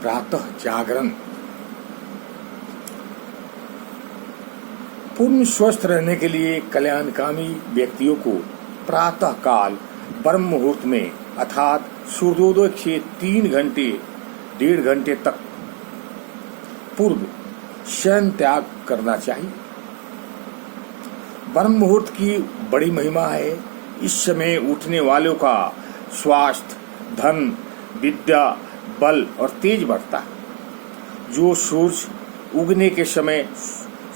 प्रातः जागरण। पूर्ण स्वस्थ रहने के लिए कल्याणकामी व्यक्तियों को प्रातः काल ब्रह्म मुहूर्त में अर्थात सूर्योदय से 3 घंटे 1.5 घंटे तक पूर्व शयन त्याग करना चाहिए। ब्रह्म मुहूर्त की बड़ी महिमा है। इस समय उठने वालों का स्वास्थ्य, धन, विद्या, बल और तेज बढ़ता है। जो सूर्य उगने के समय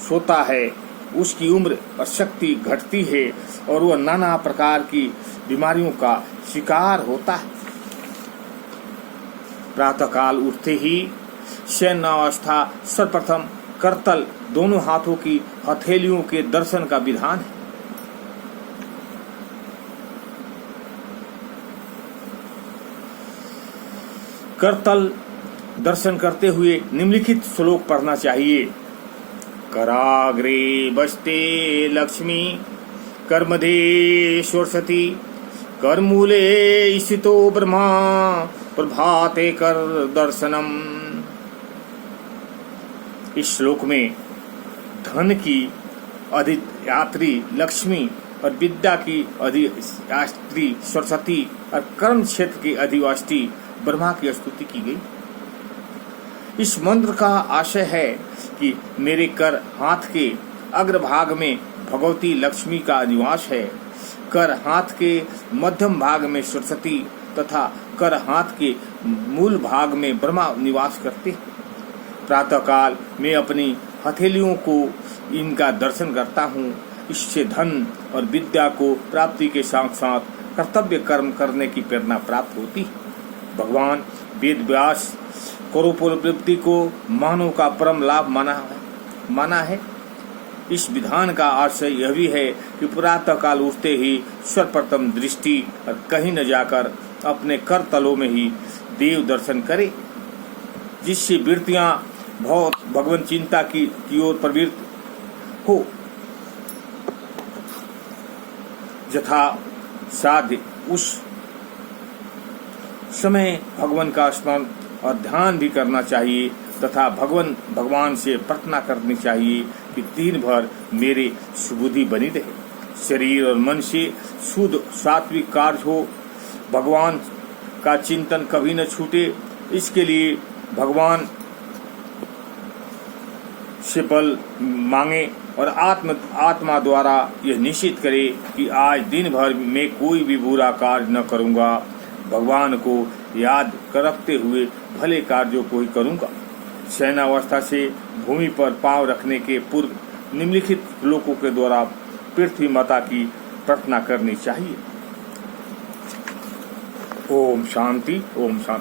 सोता है उसकी उम्र और शक्ति घटती है और वह नाना प्रकार की बीमारियों का शिकार होता है। प्रातःकाल उठते ही शयनावस्था सर्वप्रथम करतल दोनों हाथों की हथेलियों के दर्शन का विधान है। करतल दर्शन करते हुए निम्नलिखित श्लोक पढ़ना चाहिए। कराग्रे बस्ते लक्ष्मी, करमधे सरस्वती, करमूले स्थितो ब्रह्मा, प्रभाते कर दर्शनम। इस श्लोक में धन की अधियात्री लक्ष्मी और विद्या की अधियात्री सरस्वती और कर्म क्षेत्र की अधिवासी ब्रह्मा की स्तुति की गई। इस मंत्र का आशय है कि मेरे कर हाथ के अग्रभाग में भगवती लक्ष्मी का निवास है, कर हाथ के मध्यम भाग में सरस्वती तथा कर हाथ के मूल भाग में ब्रह्मा निवास करते हैं। प्रातःकाल मैं अपनी हथेलियों को इनका दर्शन करता हूँ। इससे धन और विद्या को प्राप्ति के साथ साथ कर्तव्य कर्म करने की प्रेरणा प्राप्त होती है। भगवान वेद व्यास करोपलब्धि को मानव का परम लाभ माना है। इस विधान का आशय यह भी है कि प्रातःकाल उठते ही सर्वप्रथम दृष्टि और कहीं न जाकर अपने कर तलों में ही देव दर्शन करे, जिससे वृत्तियां भगवान चिंता की ओर प्रवृत्त हो। यथा साध्य उस समय भगवान का स्मरण और ध्यान भी करना चाहिए तथा भगवान से प्रार्थना करनी चाहिए कि दिन भर मेरे सुबुद्धि बनी रहे, शरीर और मन से शुद्ध सात्विक कार्य हो, भगवान का चिंतन कभी न छूटे। इसके लिए भगवान से बल मांगे और आत्मा द्वारा यह निश्चित करे कि आज दिन भर में कोई भी बुरा कार्य न करूंगा, भगवान को याद रखते हुए भले कार्यों को ही करूंगा। शयनावस्था से भूमि पर पांव रखने के पूर्व निम्नलिखित श्लोकों के द्वारा पृथ्वी माता की प्रार्थना करनी चाहिए। ओम शांति, ओम शांति।